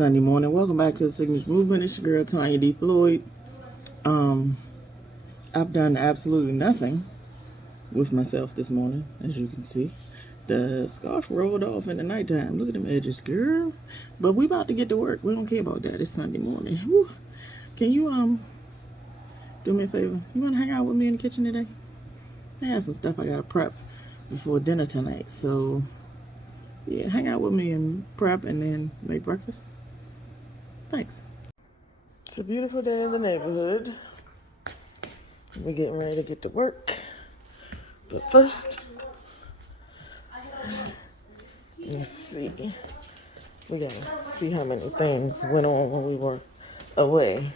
Sunday morning. Welcome back to the Signature Movement. It's your girl Tanya D. Floyd. I've done absolutely nothing with myself this morning, as you can see. The scarf rolled off in the nighttime. Look at them edges, girl. But we about to get to work. We don't care about that. It's Sunday morning. Whew. Can you do me a favor? You wanna hang out with me in the kitchen today? I have some stuff I gotta prep before dinner tonight. So yeah, hang out with me and prep and then make breakfast. Thanks. It's a beautiful day in the neighborhood. We're getting ready to get to work. But first, let's see. We gotta see how many things went on when we were away.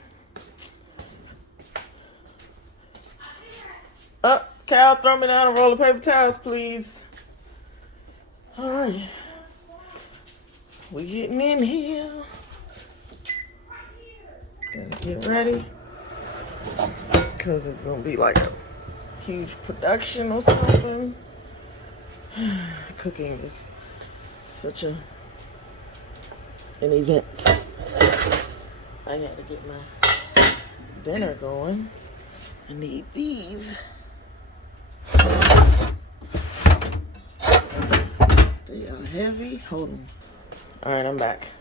Cal, throw me down a roll of paper towels, please. All right. We getting in here. Gotta get ready. Because it's gonna be like a huge production or something. Cooking is such an event. I got to get my dinner going. I need these. They are heavy. Hold on. All right, I'm back.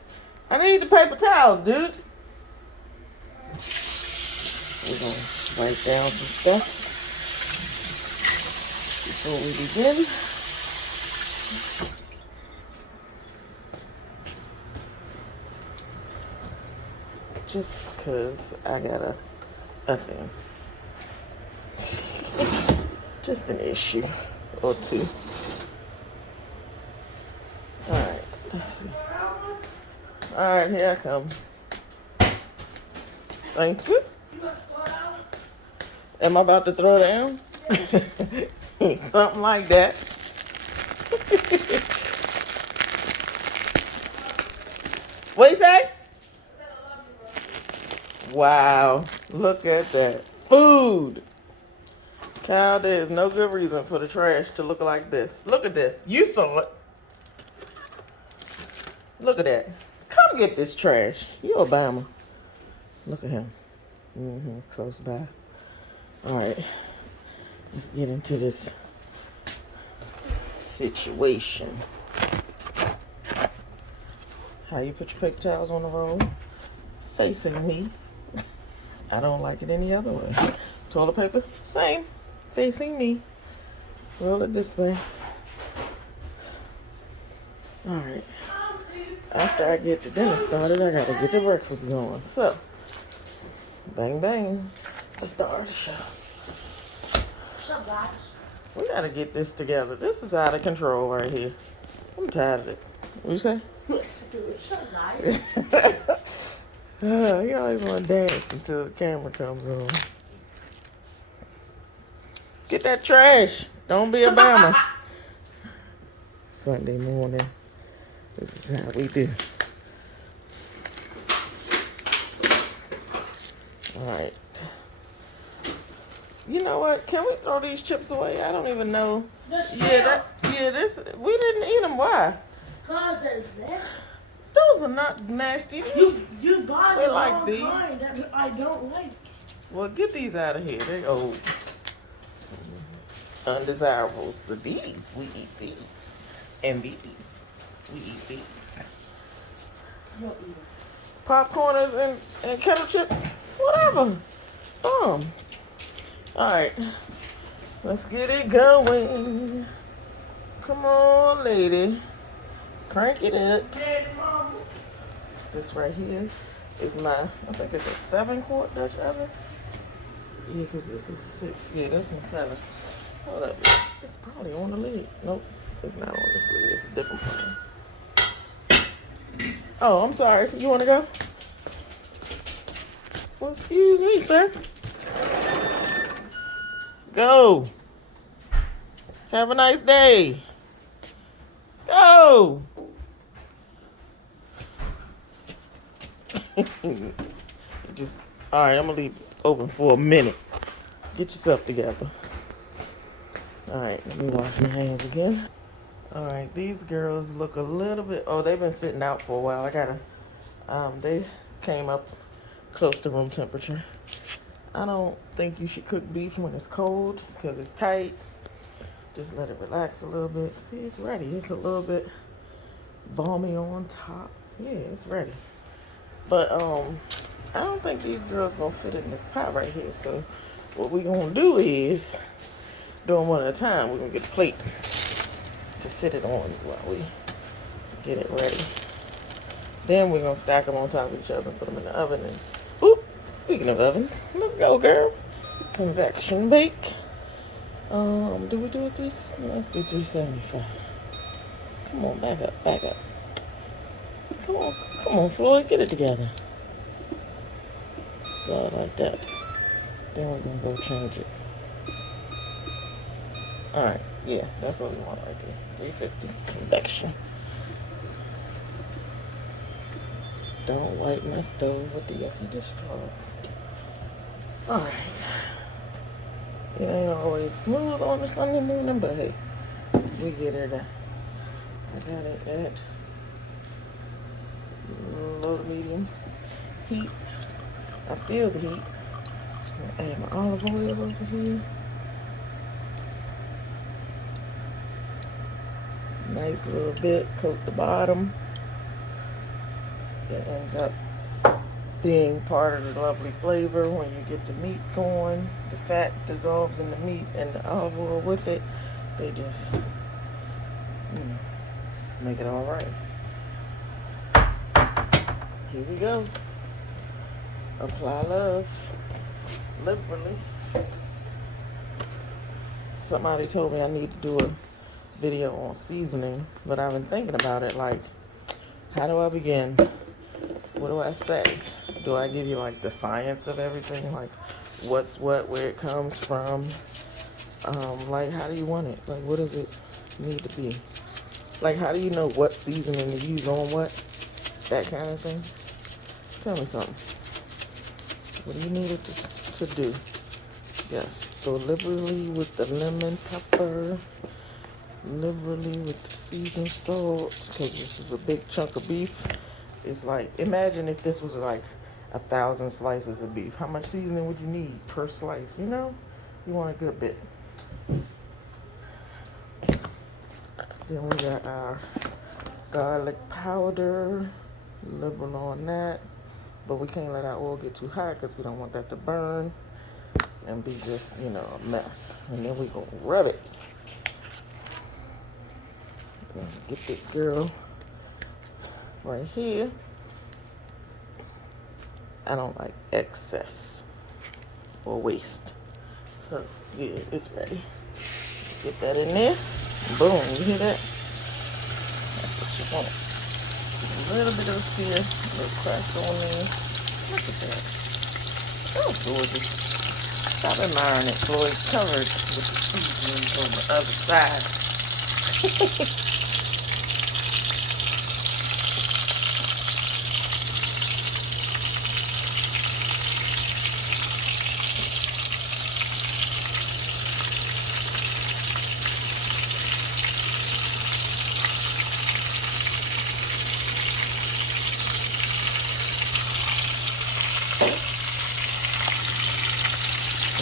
I need the paper towels, dude. We're going to write down some stuff before we begin. Just because I got a thing. Just an issue or two. Alright, let's see. Alright, here I come. Thank you. Am I about to throw down? Something like that. What you say? Wow, look at that. Food. Kyle, there is no good reason for the trash to look like this. Look at this. You saw it. Look at that. Come get this trash. You Obama. Look at him. Close by. All right. Let's get into this situation. How you put your paper towels on the roll? Facing me. I don't like it any other way. Toilet paper, same. Facing me. Roll it this way. Alright. After I get the dinner started, I gotta get the breakfast going. So, bang bang. Let's start the show. We gotta get this together. This is out of control right here. I'm tired of it. What you say? You always want to dance until the camera comes on. Get that trash. Don't be a Bama. Sunday morning. This is how we do. Alright. You know what? Can we throw these chips away? I don't even know. We didn't eat them. Why? Cause they're nasty. Those are not nasty. You buy the like wrong these. kind that I don't like. Well, get these out of here. They old. Undesirables. But these, we eat these. And these, we eat these. You don't eat them. Popcorners and kettle chips. Whatever. Alright. Let's get it going. Come on, lady. Crank it up. This right here is I think it's a 7-quart Dutch oven. Yeah, because this is 6. Yeah, this one's 7. Hold up. It's probably on the lid. Nope, it's not on this lid. It's a different one. Oh, I'm sorry. You want to go? Well, excuse me, sir. Go. Have a nice day. Go. All right, I'm gonna leave it open for a minute. Get yourself together. All right, let me wash my hands again. All right, these girls look a little bit, they've been sitting out for a while. I gotta They came up close to room temperature. I don't think you should cook beef when it's cold because it's tight. Just let it relax a little bit. See, it's ready. It's a little bit balmy on top. Yeah, it's ready. But I don't think these girls gonna fit in this pot right here. So what we gonna do is, doing one at a time, we're gonna get a plate to sit it on while we get it ready. Then we're gonna stack them on top of each other and put them in the oven. And oop, speaking of ovens, let's go, girl. Convection bake. Do we do it 360? Let's do 375. Come on, back up, back up. Come on, Floyd, get it together. Start like that. Then we're gonna go change it. Alright, yeah, that's what we want right there. 350 convection. Don't wipe my stove with the yucky dishcloth. Alright. It ain't always smooth on a Sunday morning, but hey, we get it done. I got it at low to medium heat. I feel the heat. So I'm gonna add my olive oil over here. Nice little bit, coat the bottom. It ends up being part of the lovely flavor when you get the meat going. The fat dissolves in the meat and the olive oil with it. They just make it all right. Here we go. Apply love liberally. Somebody told me I need to do a video on seasoning, but I've been thinking about it, like, how do I begin? What do I say? Do I give you like the science of everything, like what's what, where it comes from? Like, how do you want it? Like, what does it need to be? Like, how do you know what seasoning to use on what? That kind of thing. Tell me something. What do you need it to do? Yes, go liberally with the lemon pepper, liberally with the seasoned salt, because this is a big chunk of beef. It's like, imagine if this was like 1,000 slices of beef. How much seasoning would you need per slice? You know, you want a good bit. Then we got our garlic powder, liberal on that, but we can't let our oil get too hot because we don't want that to burn and be just, you know, a mess. And then we gonna rub it. Get this girl right here. I don't like excess or waste. So yeah, it's ready. Get that in there. Boom, you hear that? That's what you want. A little bit of a sear, a little crust on there. Look at that. So gorgeous. Stop admiring it, Floyd. Covered with the seasoning on the other side.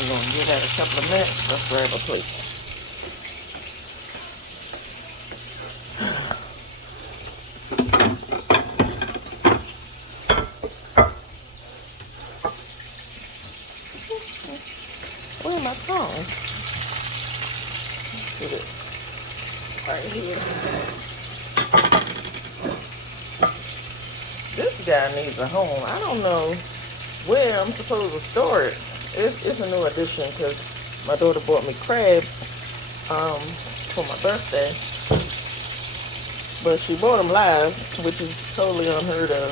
We're going to give that a couple of minutes. Let's grab a plate. Where are my tongs? Let's put it right here. This guy needs a home. I don't know where I'm supposed to store it. It's a new addition because my daughter bought me crabs for my birthday. But she bought them live, which is totally unheard of.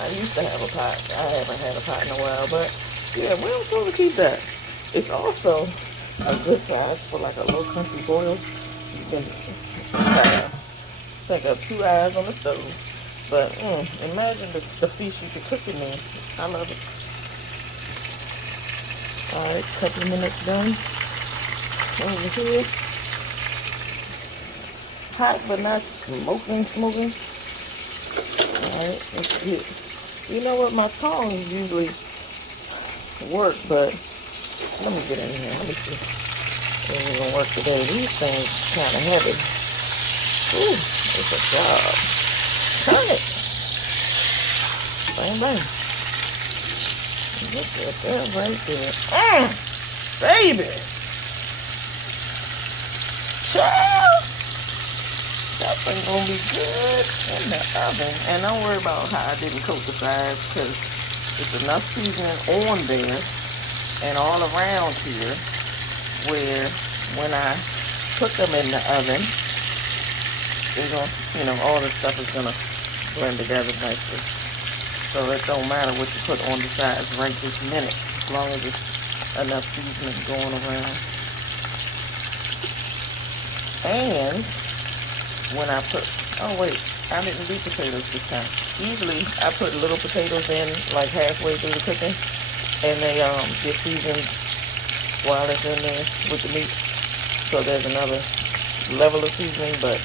I used to have a pot. I haven't had a pot in a while. But yeah, where am I supposed to keep that? It's also a good size for like a low country boil. You can take up 2 hours on the stove. But imagine the fish you could cook in there. I love it. Alright, couple of minutes done. Over here. Hot but not smoking. Alright, let's get, you know what, my tongs usually work, but let me get in here. Let me see if it's gonna work today. These things kind of heavy. Ooh, it's a job. Turn it. Bang, bang. Look at that right there. Baby. Child. That thing gonna be good in the oven. And don't worry about how I didn't coat the sides, because it's enough seasoning on there and all around here where when I put them in the oven, they're gonna, you know, all this stuff is gonna blend together nicely. So it don't matter what you put on the sides right this minute, as long as it's enough seasoning going around. And when I put, oh wait, I didn't do potatoes this time. Usually I put little potatoes in like halfway through the cooking, and they get seasoned while it's in there with the meat. So there's another level of seasoning, but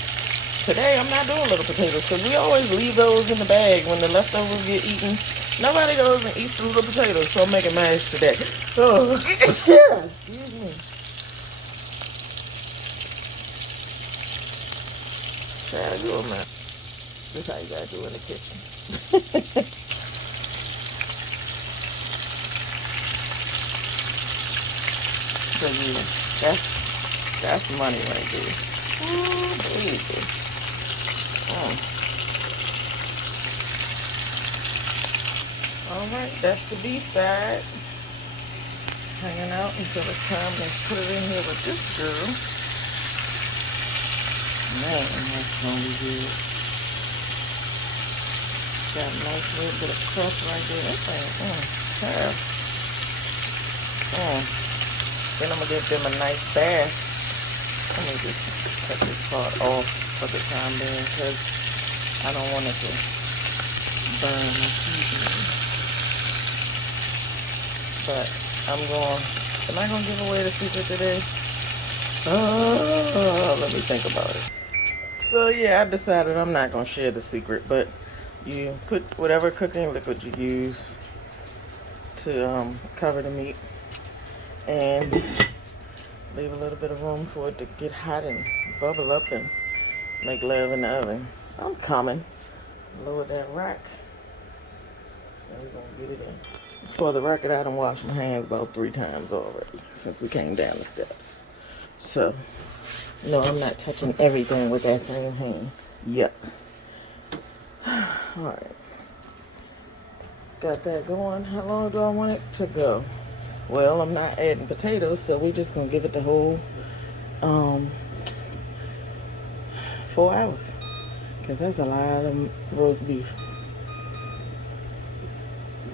today I'm not doing little potatoes because we always leave those in the bag when the leftovers get eaten. Nobody goes and eats the little potatoes, so I'm making mashed today. Oh, excuse me. Child, you a man. This is how you gotta do in the kitchen. So yeah, that's money right there. Ooh, baby. Alright, that's the beef side. Hanging out until it's time to put it in here with this girl. Man, that's gonna be good. Got a nice little bit of crust right there. That thing, child. Then I'm gonna give them a nice bath. Let me just cut this part off for the time being because I don't want it to burn my seasoning. But am I gonna give away the secret today? Let me think about it. So yeah, I decided I'm not gonna share the secret, but you put whatever cooking liquid you use to cover the meat and leave a little bit of room for it to get hot and bubble up and make love in the oven. I'm coming. Lower that rack and we're gonna get it in. For the record, I done washed my hands about 3 times already since we came down the steps. So, no, I'm not touching everything with that same hand. Yuck. Alright. Got that going. How long do I want it to go? Well, I'm not adding potatoes, so we're just going to give it the whole 4 hours. Because that's a lot of roast beef.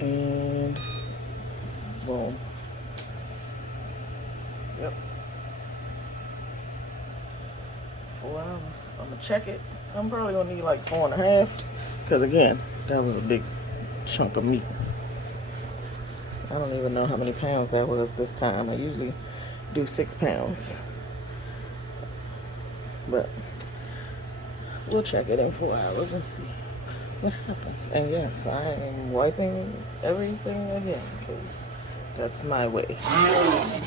And boom. Yep. 4 hours. I'm going to check it. I'm probably going to need like 4.5. Because again, that was a big chunk of meat. I don't even know how many pounds that was this time. I usually do 6 pounds. But we'll check it in 4 hours and see what happens. And yes, I am wiping everything again because that's my way.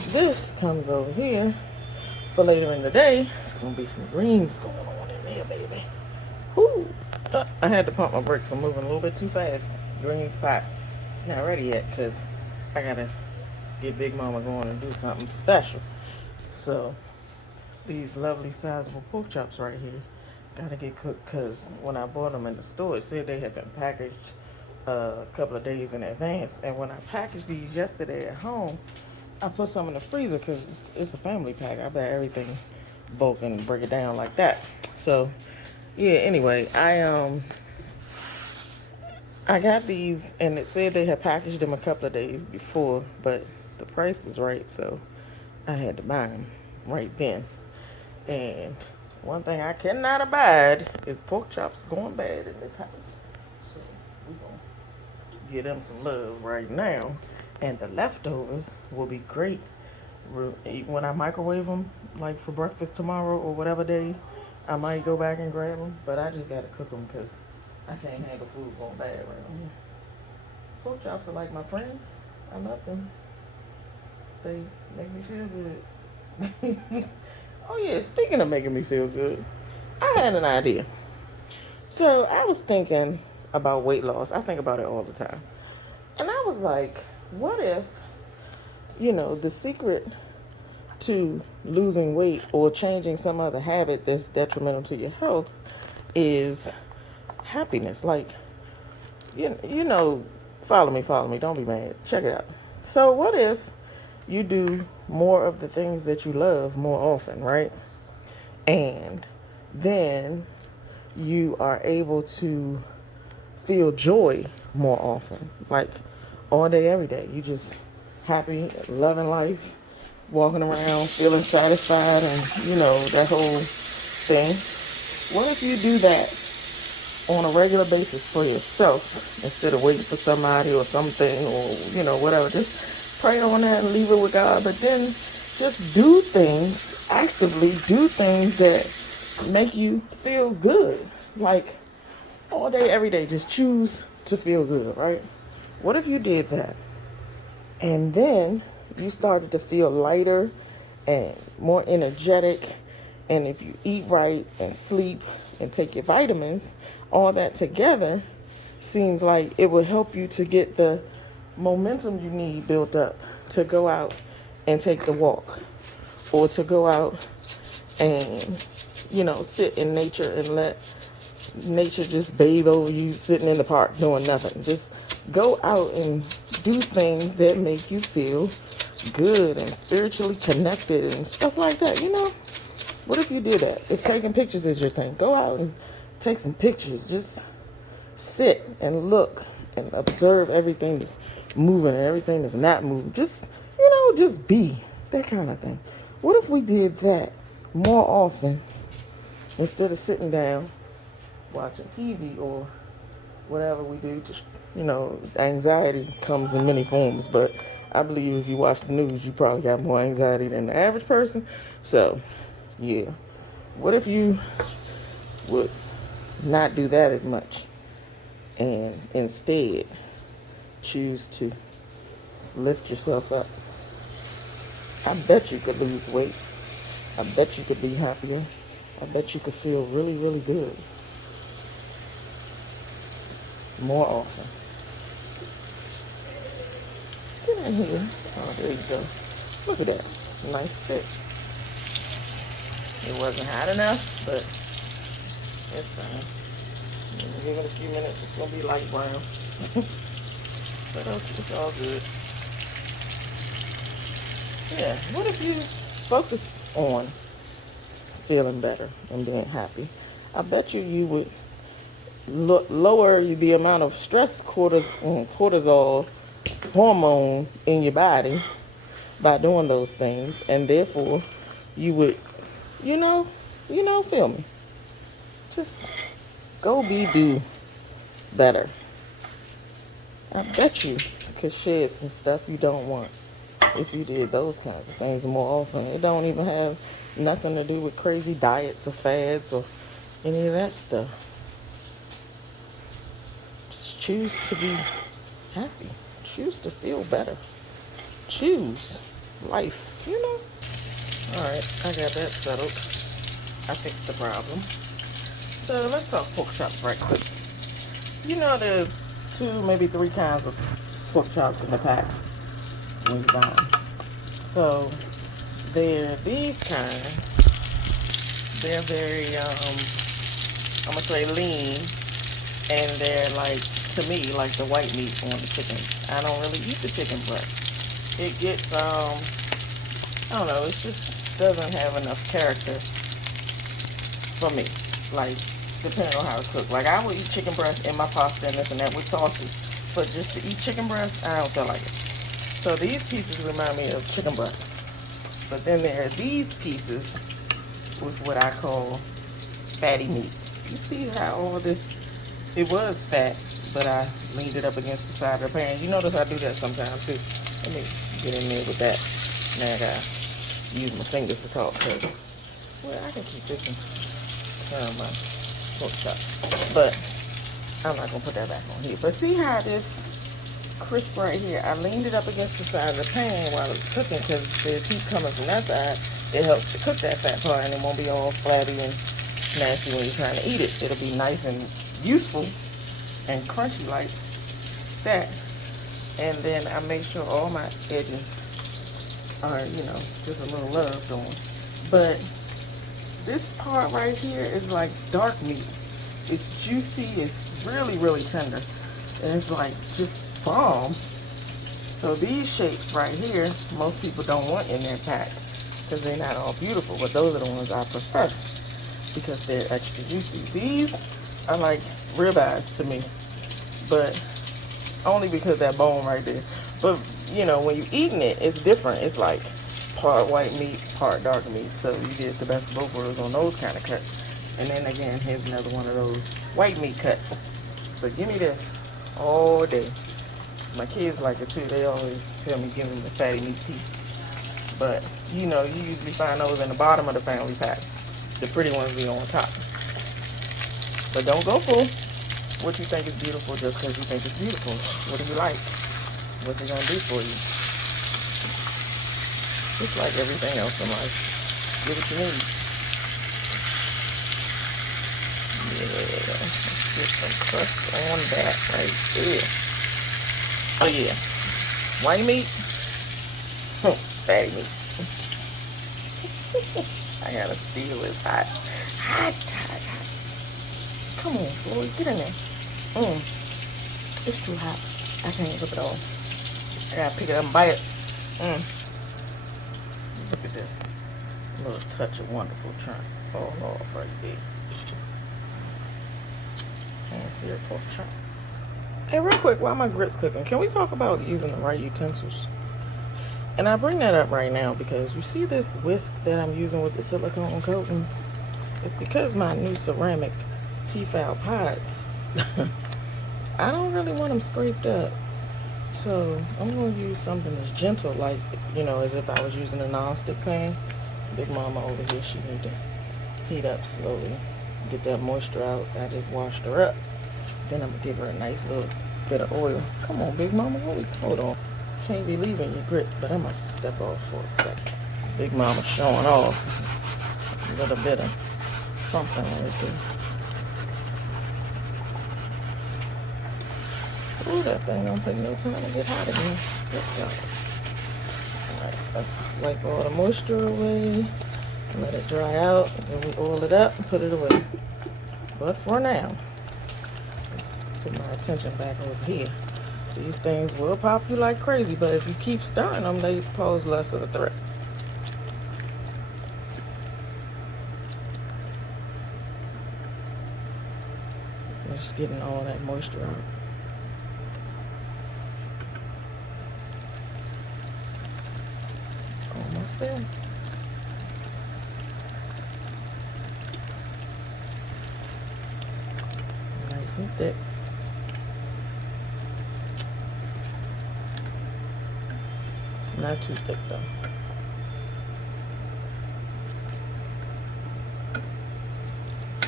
This comes over here for later in the day. It's going to be some greens going on in there, baby. Whoo! I had to pump my brakes. I'm moving a little bit too fast. Greens pot. It's not ready yet because I gotta get Big Mama going and do something special. So these lovely sizable pork chops right here gotta get cooked because when I bought them in the store, it said they had been packaged a couple of days in advance. And when I packaged these yesterday at home, I put some in the freezer because it's a family pack. I buy everything bulk and break it down like that. So yeah, anyway, I got these and it said they had packaged them a couple of days before, but the price was right, so I had to buy them right then. And one thing I cannot abide is pork chops going bad in this house. So we're gonna give them some love right now. And the leftovers will be great when I microwave them, like for breakfast tomorrow or whatever day. I might go back and grab them, but I just gotta cook them because I can't handle food going bad around here. Pork chops are like my friends. I love them. They make me feel good. Oh yeah, speaking of making me feel good, I had an idea. So I was thinking about weight loss. I think about it all the time. And I was like, what if, the secret to losing weight or changing some other habit that's detrimental to your health is happiness. Like, follow me, don't be mad. Check it out. So what if you do more of the things that you love more often, right? And then you are able to feel joy more often, like all day, every day. You just happy, loving life, walking around, feeling satisfied, and that whole thing. What if you do that on a regular basis for yourself instead of waiting for somebody or something or whatever? Just pray on that and leave it with God. But then just actively do things that make you feel good. Like all day, every day, just choose to feel good, right? What if you did that? And then you started to feel lighter and more energetic. And if you eat right and sleep and take your vitamins, all that together seems like it will help you to get the momentum you need built up to go out and take the walk, or to go out and, sit in nature and let nature just bathe over you sitting in the park doing nothing. Just go out and do things that make you feel good and spiritually connected and stuff like that. What if you did that? If taking pictures is your thing, go out and take some pictures. Just sit and look and observe everything that's moving and everything that's not moving. Just be that kind of thing. What if we did that more often instead of sitting down watching TV or whatever we do? Anxiety comes in many forms, but I believe if you watch the news, you probably got more anxiety than the average person. So, yeah. What if you would not do that as much and instead choose to lift yourself up? I bet you could lose weight. I bet you could be happier. I bet you could feel really, really good more often. Get in here. Oh, there you go. Look at that. Nice fit. It wasn't hot enough, but it's fine. Give it a few minutes. It's going to be light brown. But okay, it's all good. Yeah. What if you focus on feeling better and being happy? I bet you would lower the amount of stress cortisol hormone in your body by doing those things, and therefore you would feel me, just go do better. I bet you could shed some stuff you don't want if you did those kinds of things more often. It don't even have nothing to do with crazy diets or fads or any of that stuff. Just choose to be happy. Choose to feel better. Choose life, Alright, I got that settled. I fixed the problem. So let's talk pork chops right quick. There's 2, maybe 3 kinds of pork chops in the pack when you buy them. So they're these kind. They're very, I'm going to say lean. And they're to me, like the white meat on the chicken. I don't really eat the chicken breast. It gets, I don't know, it just doesn't have enough character for me. Depending on how it's cooked. I will eat chicken breast in my pasta and this and that with sauces. But just to eat chicken breast, I don't feel like it. So these pieces remind me of chicken breast. But then there are these pieces with what I call fatty meat. You see how all this, it was fat, but I leaned it up against the side of the pan. You notice I do that sometimes too. Let me get in there with that. Now I gotta use my fingers to talk. I can keep this and turn my pork chop. But I'm not gonna put that back on here. But see how this crisp right here? I leaned it up against the side of the pan while it was cooking because the heat coming from that side, it helps to cook that fat part and it won't be all flabby and nasty when you're trying to eat it. It'll be nice and useful and crunchy like that. And then I make sure all my edges are, you know, just a little love going. But this part right here is like dark meat. It's juicy, it's really, really tender. And it's like just bomb. So these shapes right here, most people don't want in their pack because they're not all beautiful, but those are the ones I prefer because they're extra juicy. These are like ribeyes to me, but only because that bone right there. But you know, when you're eating it, it's different. It's like part white meat, part dark meat. So you get the best of both worlds on those kind of cuts. And then again, here's another one of those white meat cuts. So give me this all day. My kids like it too. They always tell me give them the fatty meat pieces. But you know, you usually find those in the bottom of the family pack. The pretty ones be on top. But don't go full. What you think is beautiful just because you think it's beautiful. What do you like? What's it gonna do for you? Just like everything else in life. Get what you need. Yeah, let's get some crust on that right there. Oh yeah. White meat. Fatty meat. I gotta steal it hot. Hot. Come on, Floyd, get in there. It's too hot. I can't whip it all. I gotta pick it up and bite it. Look at this. A little touch of wonderful trying to fall off right there. Can't see her pork chop. Hey, real quick, while my grits cooking, can we talk about using the right utensils? And I bring that up right now because you see this whisk that I'm using with the silicone coating? It's because my new ceramic Tefal pots, I don't really want them scraped up. So I'm going to use something that's gentle, like, you know, as if I was using a non-stick pan. Big Mama over here, she need to heat up slowly, get that moisture out. I just washed her up. Then I'm going to give her a nice little bit of oil. Come on, Big Mama, hold on. Can't be leaving your grits, but I'm going to step off for a second. Big Mama showing off a little bit of something right there. Ooh, that thing don't take no time to get hot again. Good God. Alright, let's wipe all the moisture away. Let it dry out. Then we oil it up and put it away. But for now, let's put my attention back over here. These things will pop you like crazy, but if you keep stirring them, they pose less of a threat. Just getting all that moisture out. Almost there. Nice and thick. Not too thick though.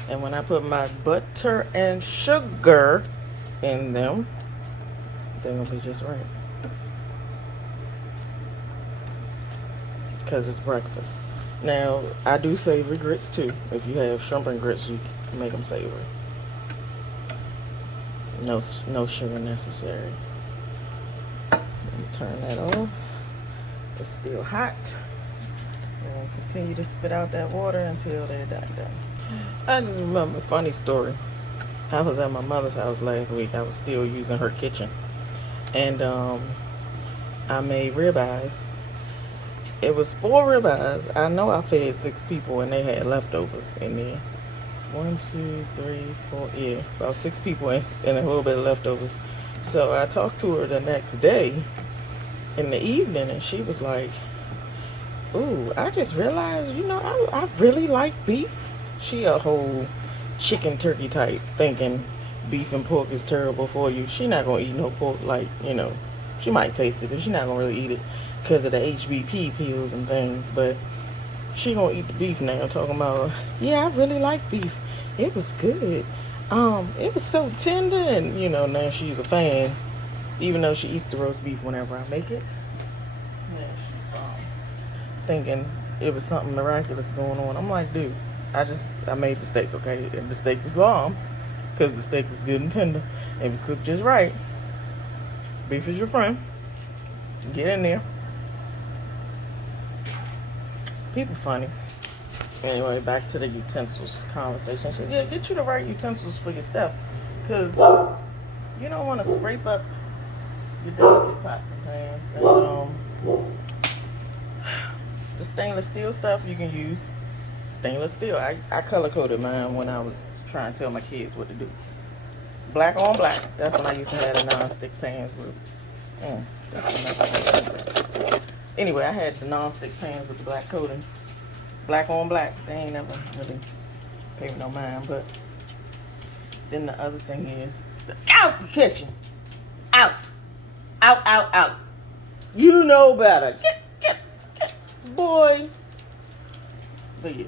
And when I put my butter and sugar in them, they're gonna be just right. Because it's breakfast. Now, I do savory grits too. If you have shrimp and grits, you can make them savory. No sugar necessary. Let me turn that off. It's still hot. And continue to spit out that water until they're done. I just remember a funny story. I was at my mother's house last week. I was still using her kitchen. And I made ribeyes. It was 4 ribeyes. I know I fed 6 people and they had leftovers in there. 1, 2, 3, 4, yeah, about 6 people and a little bit of leftovers. So I talked to her the next day in the evening and she was like, ooh, I just realized, you know, I really like beef. She a whole chicken turkey type, thinking beef and pork is terrible for you. She not gonna eat no pork, like, you know, she might taste it, but she not gonna really eat it because of the HBP pills and things. But she gonna eat the beef now, talking about, yeah, I really like beef. It was good. It was so tender, and you know, now she's a fan. Even though she eats the roast beef whenever I make it. Yeah, she's thinking it was something miraculous going on. I'm like, dude, I made the steak, okay? And the steak was bomb because the steak was good and tender. It was cooked just right. Beef is your friend. Get in there. People funny. Anyway, back to the utensils conversation. So, yeah, get you the right utensils for your stuff, because you don't want to scrape up your delicate pots and pans. And the stainless steel stuff, you can use stainless steel. I color coded mine when I was trying to tell my kids what to do. Black on black. That's when I used to have the non-stick pans with. Anyway, I had the non-stick pans with the black coating. Black on black. They ain't never really paid me no mind. But then the other thing is, out the kitchen. Out. Out, out, out. You know better. Get. Boy. But yeah.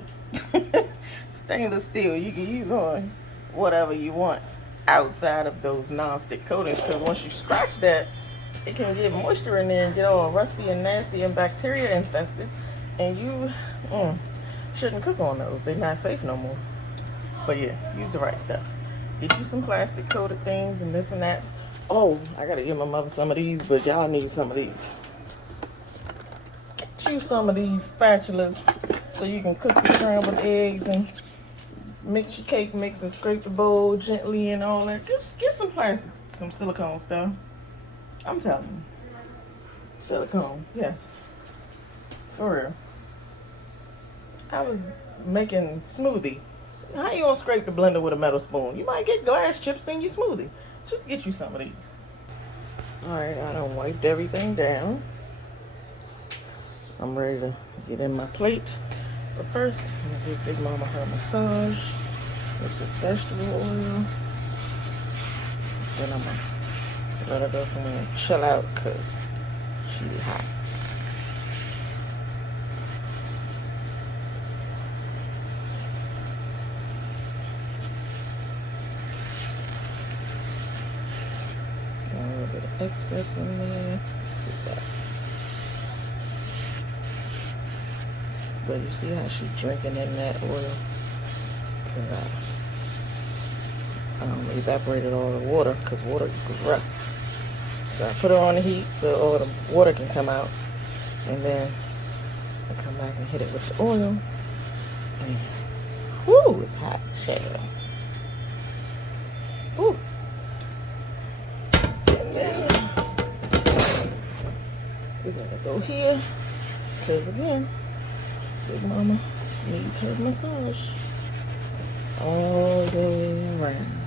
Stainless steel, you can use on whatever you want outside of those non-stick coatings, because once you scratch that, it can get moisture in there and get all rusty and nasty and bacteria infested, and you shouldn't cook on those. They're not safe no more. But yeah, use the right stuff. Get you some plastic coated things and this and that. Oh, I gotta give my mother some of these, but y'all need some of these. Get you some of these spatulas so you can cook your scrambled eggs and mix your cake mix and scrape the bowl gently and all that. Just get some plastic, some silicone stuff. I'm telling you. Silicone, yes. For real. I was making smoothie. How you gonna scrape the blender with a metal spoon? You might get glass chips in your smoothie. Just get you some of these. Alright, I done wiped everything down. I'm ready to get in my plate. But first, I'm gonna give Big Mama her massage with this vegetable oil. Then I'm gonna let her go somewhere and chill out because she be hot. Got a little bit of excess in there. Let's do that. But you see how she's drinking in that oil? Cause I evaporated all the water, because water equals rust. So I put her on the heat so all the water can come out, and then I come back and hit it with the oil. And whoo, it's hot, child. Whoo. And then we're gonna go here, because again, Big Mama needs her massage all the way around.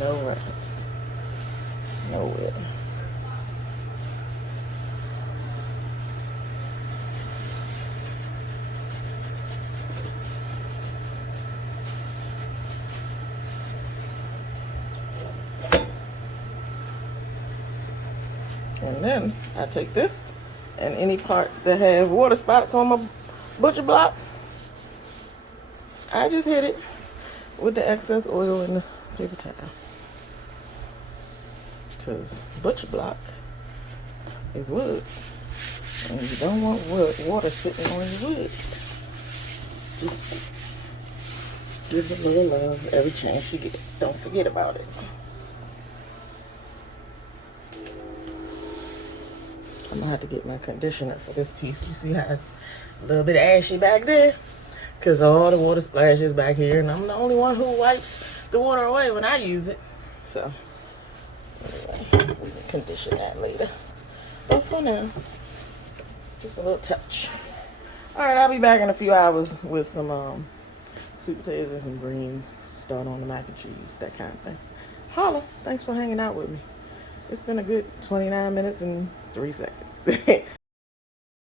No rest. Nowhere. And then I take this and any parts that have water spots on my butcher block, I just hit it with the excess oil in the paper towel. Because butcher block is wood. And you don't want water sitting on your wood. Just give it a little love every chance you get. Don't forget about it. I'm gonna have to get my conditioner for this piece. You see how it's a little bit ashy back there? Because all the water splashes back here, and I'm the only one who wipes the water away when I use it. So, anyway, we can condition that later. But for now, just a little touch. Alright, I'll be back in a few hours with some sweet potatoes and some greens. Start on the mac and cheese, that kind of thing. Holla, thanks for hanging out with me. It's been a good 29 minutes and 3 seconds.